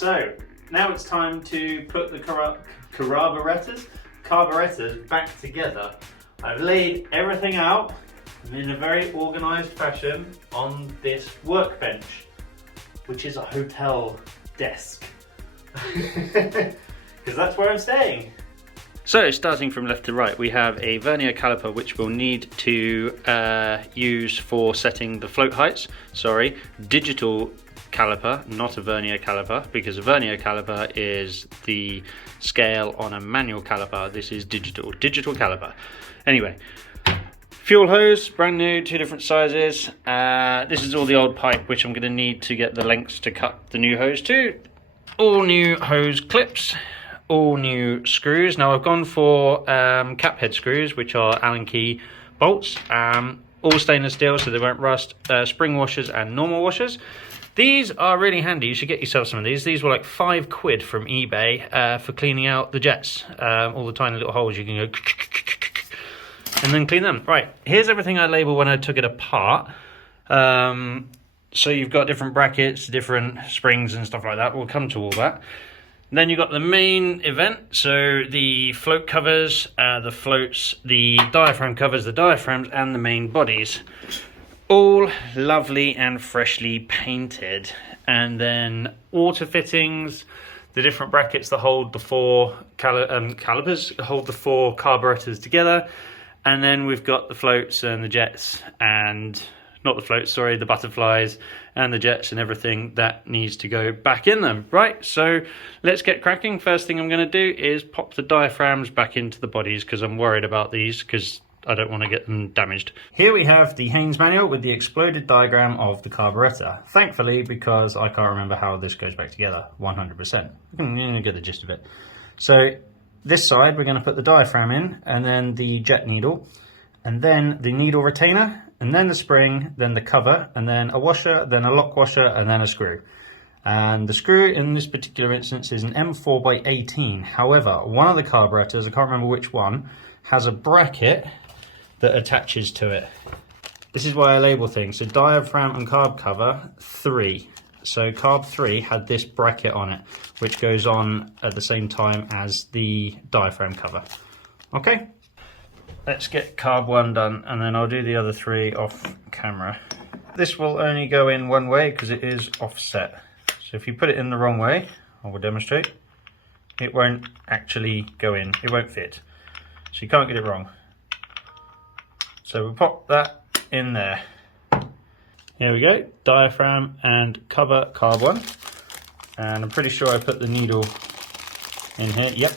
So now it's time to put the carburetors back together. I've laid everything out in a very organised fashion on this workbench, which is a hotel desk, because that's where I'm staying. So starting from left to right, we have a vernier caliper which we'll need to use for setting the float heights. Sorry, digital caliper, not a vernier caliper, because a vernier caliper is the scale on a manual caliper. This is digital caliper. Anyway, fuel hose, brand new, 2 different sizes. This is all the old pipe which I'm going to need to get the lengths to cut the new hose to. All new hose clips, all new screws. Now I've gone for cap head screws, which are Allen key bolts, all stainless steel so they won't rust, spring washers and normal washers. These are really handy. You should get yourself some of these. These were like £5 from eBay for cleaning out the jets, all the tiny little holes. You can go and then clean them. Right, here's everything I labeled when I took it apart. So you've got different brackets, different springs and stuff like that. We'll come to all that. Then you've got the main event, so the float covers, the floats, the diaphragm covers, the diaphragms and the main bodies. All lovely and freshly painted. And then water fittings, the different brackets that hold the 4 calipers, hold the 4 carburetors together. And then we've got the floats and the jets, and not the floats, sorry, the butterflies and the jets and everything that needs to go back in them. Right, so let's get cracking. First thing I'm going to do is pop the diaphragms back into the bodies, because I'm worried about these because I don't want to get them damaged. Here we have the Haynes manual with the exploded diagram of the carburetor. Thankfully, because I can't remember how this goes back together 100%. You get the gist of it. So this side we're going to put the diaphragm in, and then the jet needle, and then the needle retainer, and then the spring, then the cover, and then a washer, then a lock washer, and then a screw. And the screw in this particular instance is an M4x18. However, one of the carburetors, I can't remember which one, has a bracket that attaches to it. This is why I label things. So diaphragm and carb cover 3. So carb 3 had this bracket on it, which goes on at the same time as the diaphragm cover. Okay, let's get carb 1 done, and then I'll do the other 3 off camera. This will only go in one way because it is offset. So if you put it in the wrong way, I will demonstrate, it won't actually go in, it won't fit. So you can't get it wrong. So we'll pop that in there. Here we go, diaphragm and cover carb 1. And I'm pretty sure I put the needle in here, yep.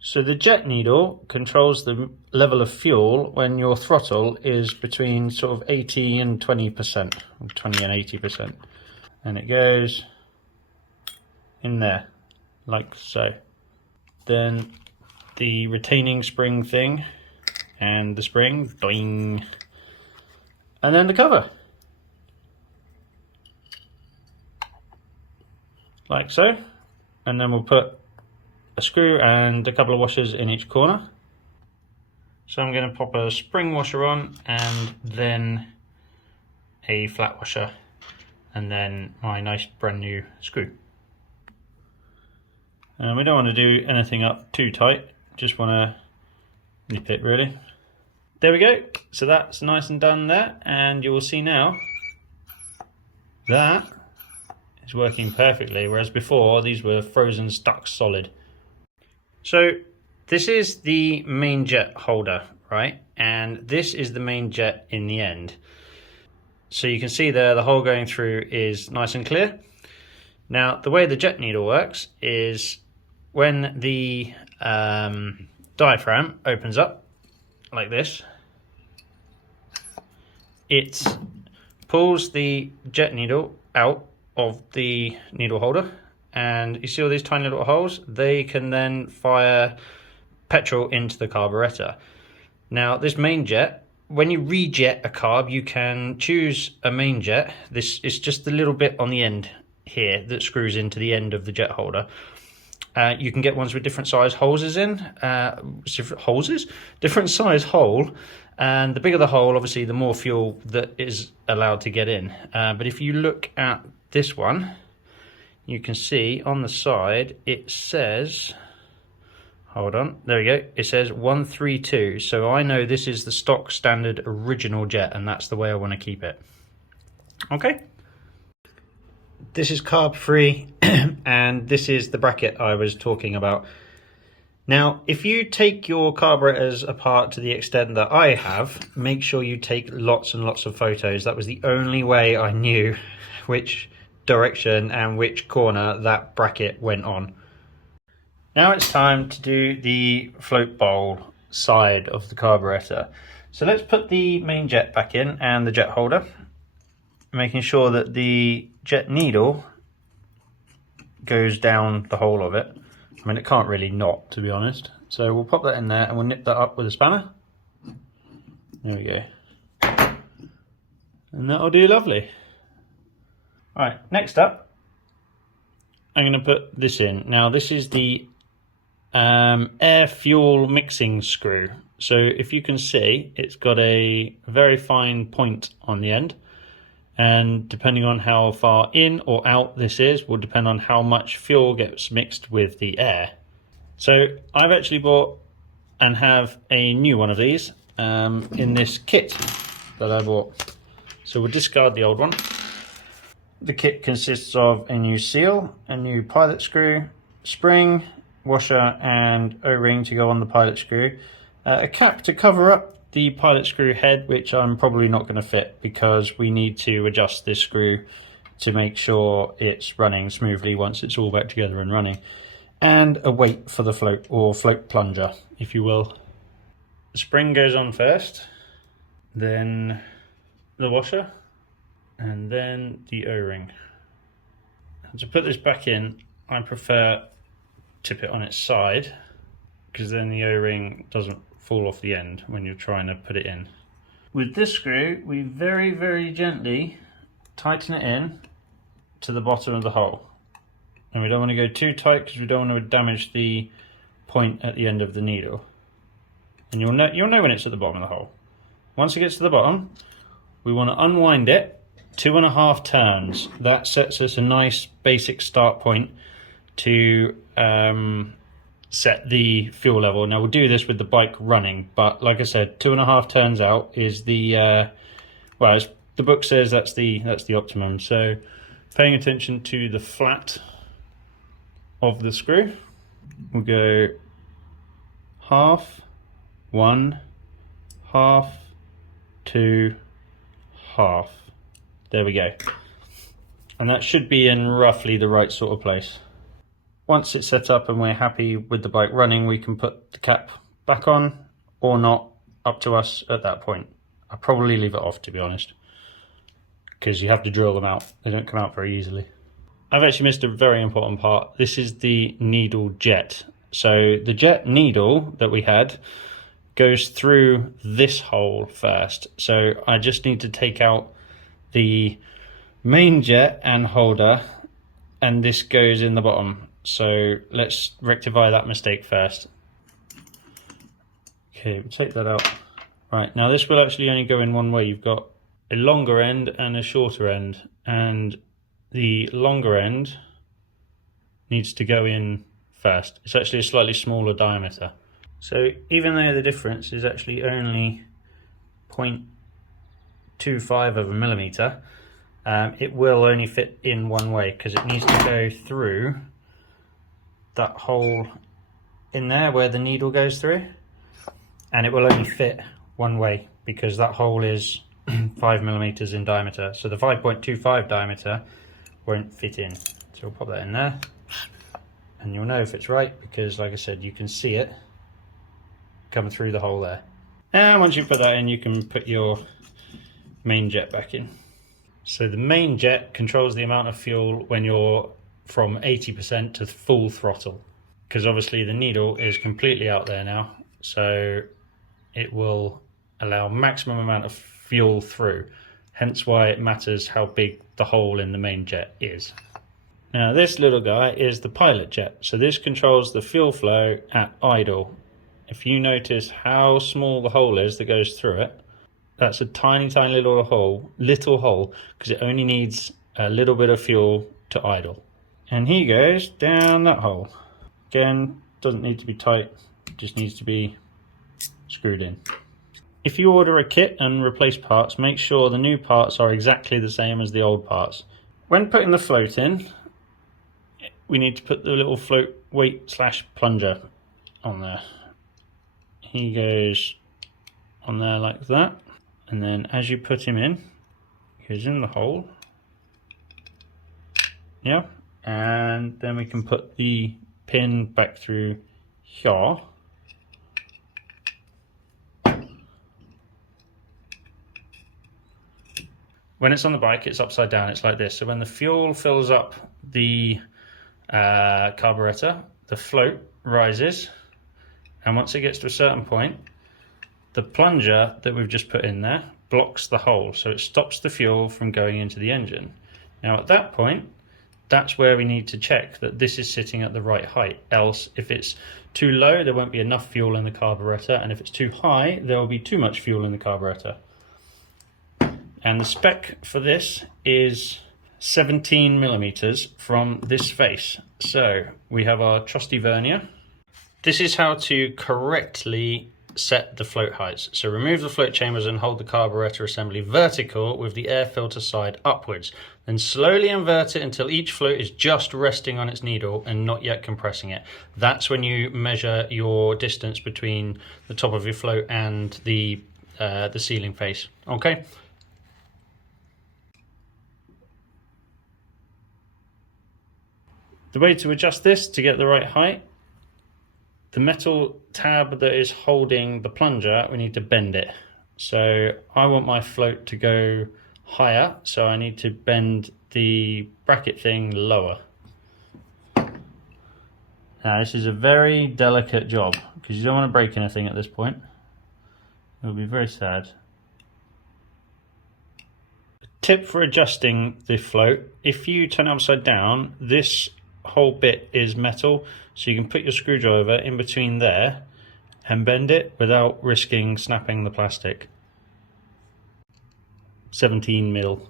So the jet needle controls the level of fuel when your throttle is between sort of 80 and 20%, or 20 and 80%. And it goes in there, like so. Then the retaining spring thing, and the spring, doing, and then the cover, like so. And then we'll put a screw and a couple of washers in each corner. So I'm going to pop a spring washer on, and then a flat washer, and then my nice brand new screw. And we don't want to do anything up too tight, just want to nip it really. There we go, so that's nice and done there, and you will see now that is working perfectly, whereas before these were frozen stuck solid. So this is the main jet holder, right? And this is the main jet in the end. So you can see there the hole going through is nice and clear. Now the way the jet needle works is when the diaphragm opens up like this, it pulls the jet needle out of the needle holder, and you see all these tiny little holes. They can then fire petrol into the carburetor. Now this main jet, when you rejet a carb, you can choose a main jet. This is just the little bit on the end here that screws into the end of the jet holder. You can get ones with different size hoses in, different size hole, and the bigger the hole, obviously the more fuel that is allowed to get in. But if you look at this one, you can see on the side it says, hold on, there we go, it says 132, so I know this is the stock standard original jet, and that's the way I want to keep it. Okay, this is carb free and this is the bracket I was talking about. Now, if you take your carburetors apart to the extent that I have, make sure you take lots and lots of photos. That was the only way I knew which direction and which corner that bracket went on. Now it's time to do the float bowl side of the carburetor. So let's put the main jet back in and the jet holder, making sure that the jet needle goes down the whole of it. I mean, it can't really not, to be honest. So we'll pop that in there and we'll nip that up with a spanner. There we go. And that'll do lovely. All right, next up, I'm going to put this in. Now, this is the air fuel mixing screw. So if you can see, it's got a very fine point on the end. And depending on how far in or out this is will depend on how much fuel gets mixed with the air. So I've actually bought and have a new one of these in this kit that I bought. So we'll discard the old one. The kit consists of a new seal, a new pilot screw, spring, washer and O-ring to go on the pilot screw, a cap to cover up the pilot screw head, which I'm probably not going to fit because we need to adjust this screw to make sure it's running smoothly once it's all back together and running, and a weight for the float, or float plunger if you will. The spring goes on first, then the washer, and then the O-ring. And to put this back in, I prefer tip it on its side because then the O-ring doesn't fall off the end when you're trying to put it in. With this screw, we very, very gently tighten it in to the bottom of the hole. And we don't want to go too tight because we don't want to damage the point at the end of the needle. And you'll know when it's at the bottom of the hole. Once it gets to the bottom, we want to unwind it 2.5 turns. That sets us a nice basic start point to set the fuel level. Now we'll do this with the bike running, but like I said, 2.5 turns out is the well, the book says that's the optimum. So paying attention to the flat of the screw, we'll go half, 1, half, 2, half. There we go. And that should be in roughly the right sort of place. Once it's set up and we're happy with the bike running, we can put the cap back on or not, up to us at that point. I'll probably leave it off, to be honest, because you have to drill them out. They don't come out very easily. I've actually missed a very important part. This is the needle jet. So the jet needle that we had goes through this hole first. So I just need to take out the main jet and holder, and this goes in the bottom. So let's rectify that mistake first. Okay, we'll take that out. Right, now this will actually only go in one way. You've got a longer end and a shorter end, and the longer end needs to go in first. It's actually a slightly smaller diameter. So even though the difference is actually only 0.25 of a millimeter, it will only fit in one way because it needs to go through that hole in there where the needle goes through, and it will only fit one way because that hole is 5 millimeters in diameter. So the 5.25 diameter won't fit in. So we'll pop that in there, and you'll know if it's right because, like I said, you can see it come through the hole there. And once you put that in, you can put your main jet back in. So the main jet controls the amount of fuel when you're from 80% to full throttle, because obviously the needle is completely out there now, so it will allow maximum amount of fuel through, hence why it matters how big the hole in the main jet is. Now this little guy is the pilot jet, so this controls the fuel flow at idle. If you notice how small the hole is that goes through it, that's a tiny little hole because it only needs a little bit of fuel to idle. And he goes down that hole. Again, doesn't need to be tight, just needs to be screwed in. If you order a kit and replace parts, make sure the new parts are exactly the same as the old parts. When putting the float in, we need to put the little float weight / plunger on there. He goes on there like that, and then as you put him in, he goes in the hole. Yeah, and then we can put the pin back through here. When it's on the bike, it's upside down, it's like this. So when the fuel fills up the carburetor, the float rises, and once it gets to a certain point, the plunger that we've just put in there blocks the hole, so it stops the fuel from going into the engine. Now at that point, that's where we need to check that this is sitting at the right height, else if it's too low there won't be enough fuel in the carburetor, and if it's too high there will be too much fuel in the carburetor. And the spec for this is 17 millimeters from this face. So we have our trusty vernier. This is how to correctly set the float heights. So remove the float chambers and hold the carburetor assembly vertical with the air filter side upwards. Then slowly invert it until each float is just resting on its needle and not yet compressing it. That's when you measure your distance between the top of your float and the ceiling face. Okay. The way to adjust this to get the right height, the metal tab that is holding the plunger, we need to bend it. So I want my float to go higher, so I need to bend the bracket thing lower. Now this is a very delicate job because you don't want to break anything at this point. It'll be very sad. Tip for adjusting the float: if you turn it upside down, this whole bit is metal, so you can put your screwdriver in between there and bend it without risking snapping the plastic. 17 mil.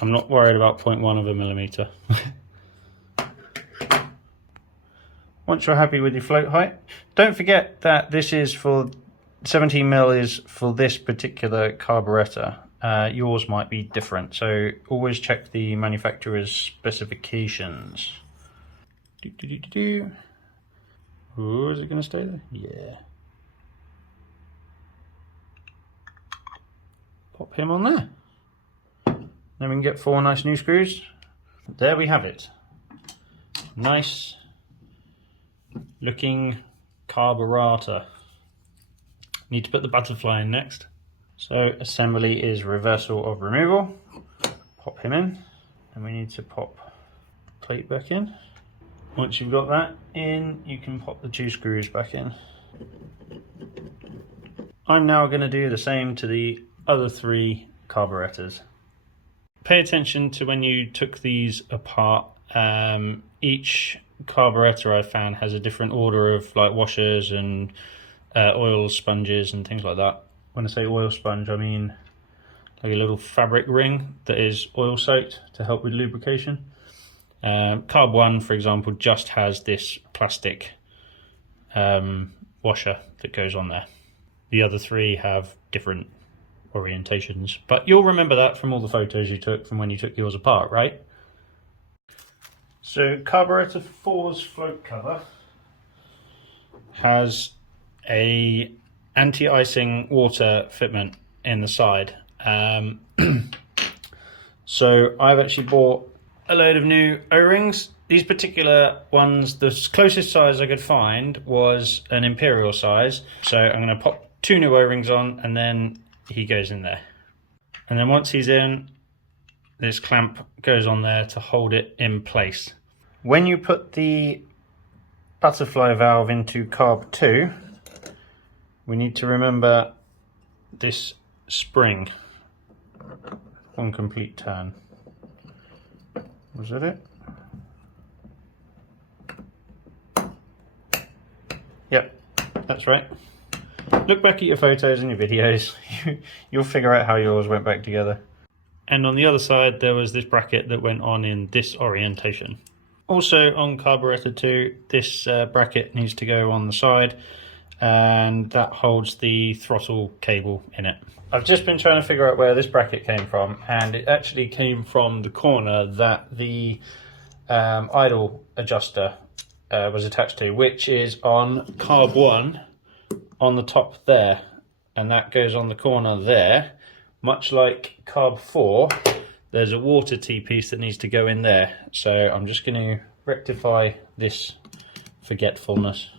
I'm not worried about 0.1 of a millimeter. Once you're happy with your float height, don't forget that this is for 17 mil is for this particular carburetor. Yours might be different, so always check the manufacturer's specifications. Ooh, is it going to stay there? Yeah. Pop him on there. Then we can get 4 nice new screws. There we have it. Nice looking carburetor. Need to put the butterfly in next. So assembly is reversal of removal. Pop him in, and we need to pop the plate back in. Once you've got that in, you can pop the 2 screws back in. I'm now going to do the same to the other 3 carburetors. Pay attention to when you took these apart. Each carburetor I found has a different order of like washers and oil sponges and things like that. When I say oil sponge, I mean like a little fabric ring that is oil soaked to help with lubrication. Carb 1, for example, just has this plastic washer that goes on there. The other 3 have different orientations, but you'll remember that from all the photos you took from when you took yours apart, right? So Carburettor 4's float cover has a anti-icing water fitment in the side. So I've actually bought a load of new O-rings. These particular ones, the closest size I could find was an imperial size. So I'm going to pop 2 new O-rings on, and then he goes in there. And then once he's in, this clamp goes on there to hold it in place. When you put the butterfly valve into carb 2, we need to remember this spring. 1 complete turn. Was that it? Yep, that's right. Look back at your photos and your videos. You'll figure out how yours went back together. and on the other side there was this bracket that went on in this orientation. Also on Carburettor 2, this bracket needs to go on the side, and that holds the throttle cable in it. I've just been trying to figure out where this bracket came from, and it actually came from the corner that the idle adjuster was attached to, which is on carb 1 on the top there, and that goes on the corner there. Much like carb 4, there's a water T-piece that needs to go in there. So I'm just going to rectify this forgetfulness.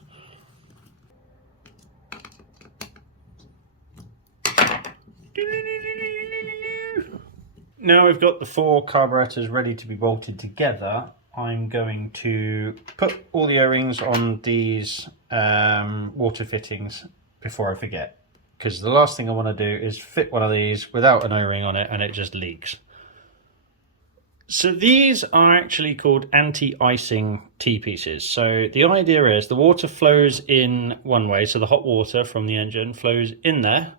Now we've got the 4 carburetors ready to be bolted together, I'm going to put all the O-rings on these water fittings before I forget. Because the last thing I want to do is fit one of these without an O-ring on it and it just leaks. So these are actually called anti-icing T-pieces. So the idea is the water flows in one way, so the hot water from the engine flows in there,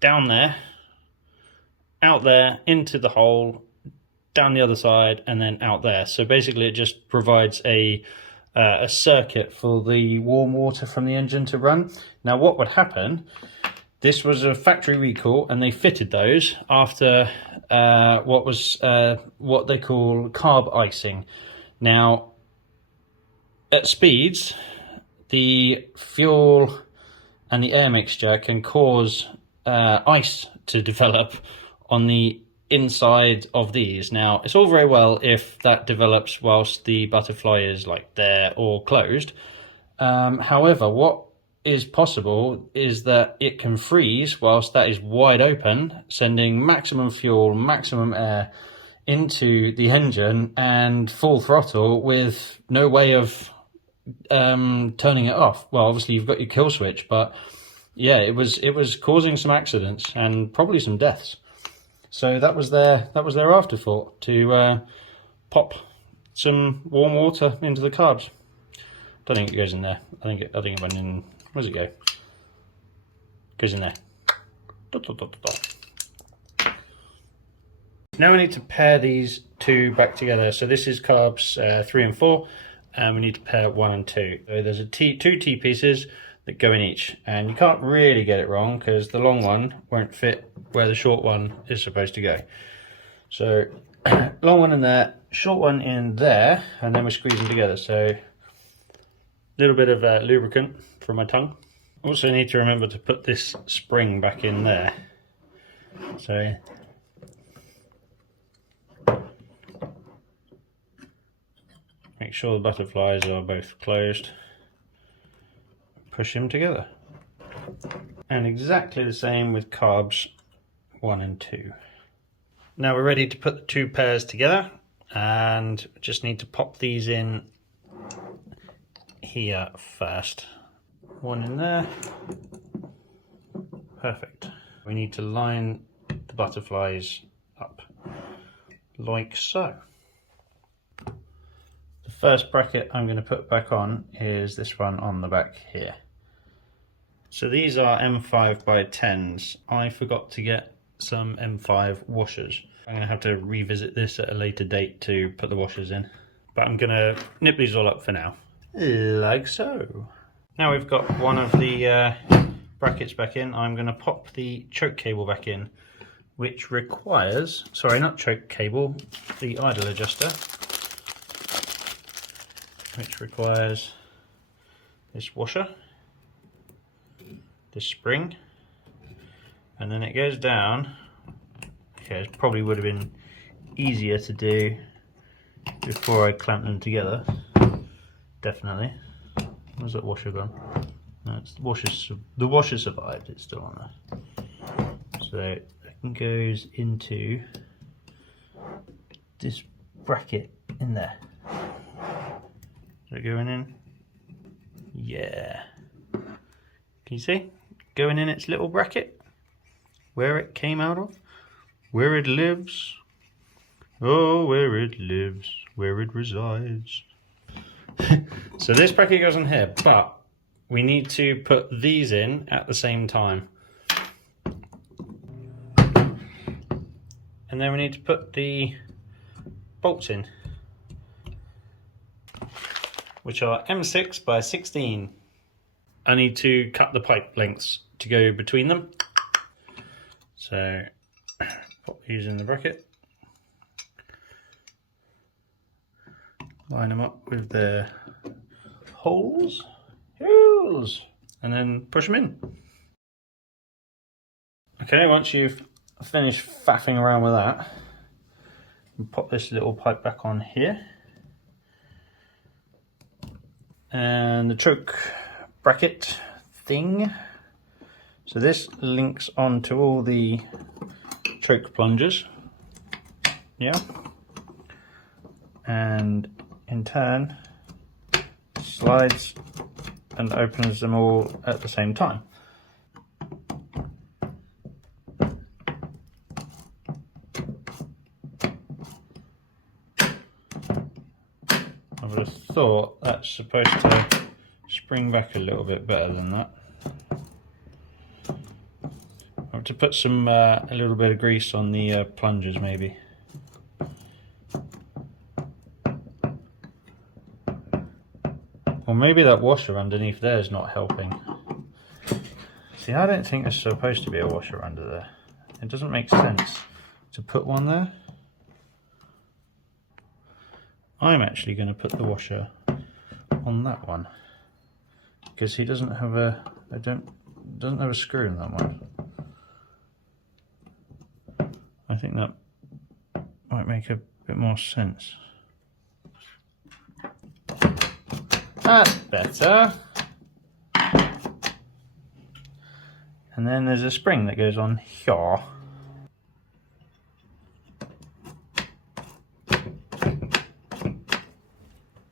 down there, out there, into the hole, down the other side, and then out there. So basically it just provides a circuit for the warm water from the engine to run. Now what would happen, this was a factory recall and they fitted those after what they call carb icing. Now at speeds, the fuel and the air mixture can cause ice to develop on the inside of these. Now it's all very well if that develops whilst the butterfly is like there or closed. However, what is possible is that it can freeze whilst that is wide open, sending maximum fuel, maximum air into the engine and full throttle with no way of turning it off. Well, obviously you've got your kill switch, but yeah, it was causing some accidents and probably some deaths. So that was their afterthought, to pop some warm water into the carbs. Don't think it goes in there. I think it went in. Where does it go? Goes in there. Now we need to pair these two back together. So this is carbs 3 and 4, and we need to pair 1 and 2. So there's two T pieces that go in each, and you can't really get it wrong because the long one won't fit where the short one is supposed to go. So long one in there, short one in there, and then we squeeze them together. So a little bit of lubricant from my tongue. Also need to remember to put this spring back in there. So make sure the butterflies are both closed. Push them together. And exactly the same with carbs 1 and 2. Now we're ready to put the two pairs together, and just need to pop these in here first. One in there. Perfect. We need to line the butterflies up like so. The first bracket I'm going to put back on is this one on the back here. So these are M5 by 10s. I forgot to get some M5 washers. I'm going to have to revisit this at a later date to put the washers in. But I'm going to nip these all up for now. Like so. Now we've got one of the brackets back in, I'm going to pop the choke cable back in, which requires, sorry, not choke cable, the idle adjuster, which requires this washer, this spring, and then it goes down. Okay, it probably would have been easier to do before I clamped them together, definitely. Where's that washer gone? No, it's the washer survived, it's still on there. So it goes into this bracket in there. Is it going in? Yeah. Can you see? Going in its little bracket? Where it came out of? Where it lives? Oh, where it lives, where it resides. So this bracket goes on here, but we need to put these in at the same time. and then we need to put the bolts in, which are M6 by 16. I need to cut the pipe lengths to go between them. So pop these in the bracket, line them up with the holes, and then push them in. Okay, once you've finished faffing around with that, pop this little pipe back on here. And the choke bracket thing. So this links onto all the choke plungers. Yeah. And in turn slides and opens them all at the same time. I would have thought that's supposed to spring back a little bit better than that. I have to put some a little bit of grease on the plungers maybe. Or maybe that washer underneath there is not helping. See, I don't think there's supposed to be a washer under there. It doesn't make sense to put one there. I'm actually going to put the washer on that one because he doesn't have a doesn't have a screw in that one. I think that might make a bit more sense. That's better. And then there's a spring that goes on here.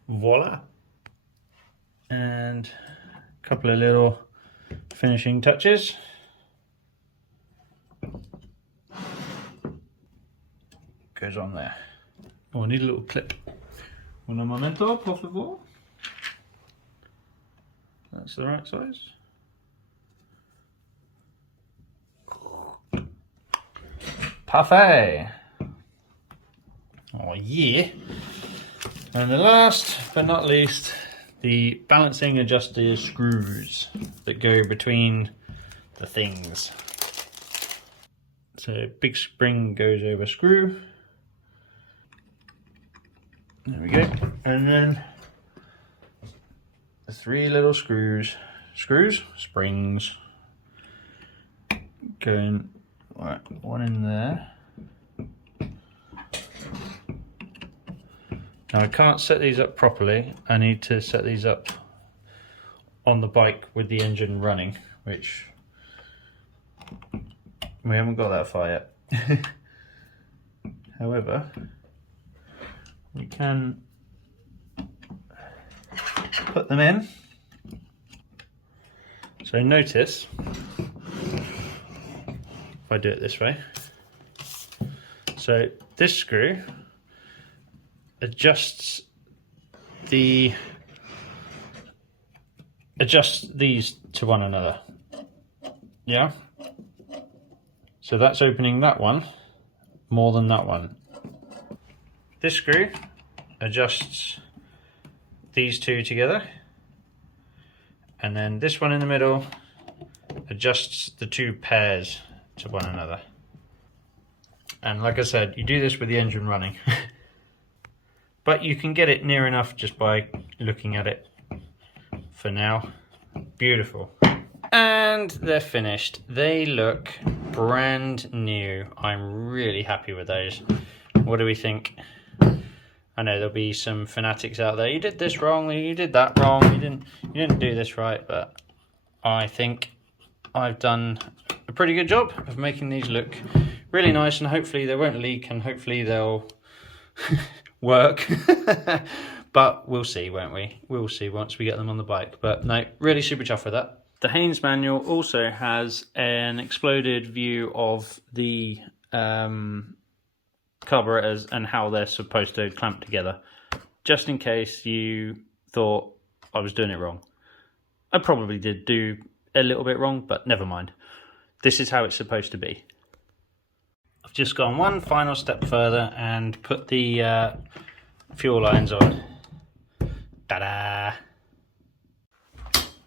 Voila. And a couple of little finishing touches. Goes on there. Oh, I need a little clip. Un momento, por favor. That's the right size. Parfait. Oh yeah. And the last but not least, the balancing adjuster screws that go between the things. So big spring goes over screw. There we go. And then the three little springs, going one in there. Now I can't set these up properly. I need to set these up on the bike with the engine running, which we haven't got that far yet. However, we can put them in. So notice, if I do it this way, so this screw adjusts these to one another. Yeah. So that's opening that one more than that one. This screw adjusts these two together, and then this one in the middle adjusts the two pairs to one another. And like I said, you do this with the engine running. But you can get it near enough just by looking at it for now. Beautiful. And they're finished. They look brand new. I'm really happy with those. What do we think? I know there'll be some fanatics out there. You did this wrong, you did that wrong, you didn't do this right, but I think I've done a pretty good job of making these look really nice, and hopefully they won't leak, and hopefully they'll work. But we'll see, won't we? We'll see once we get them on the bike. But no, really super chuffed with that. The Haynes manual also has an exploded view of the carburetors and how they're supposed to clamp together, just in case you thought I was doing it wrong. I probably did do a little bit wrong, but never mind. This is how it's supposed to be. I've just gone one final step further and put the fuel lines on. Ta-da!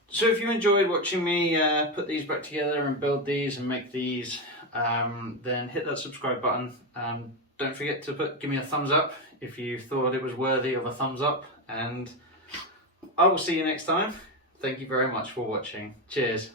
So if you enjoyed watching me put these back together and build these and make these, then hit that subscribe button. Don't forget to give me a thumbs up if you thought it was worthy of a thumbs up, and I will see you next time. Thank you very much for watching. Cheers.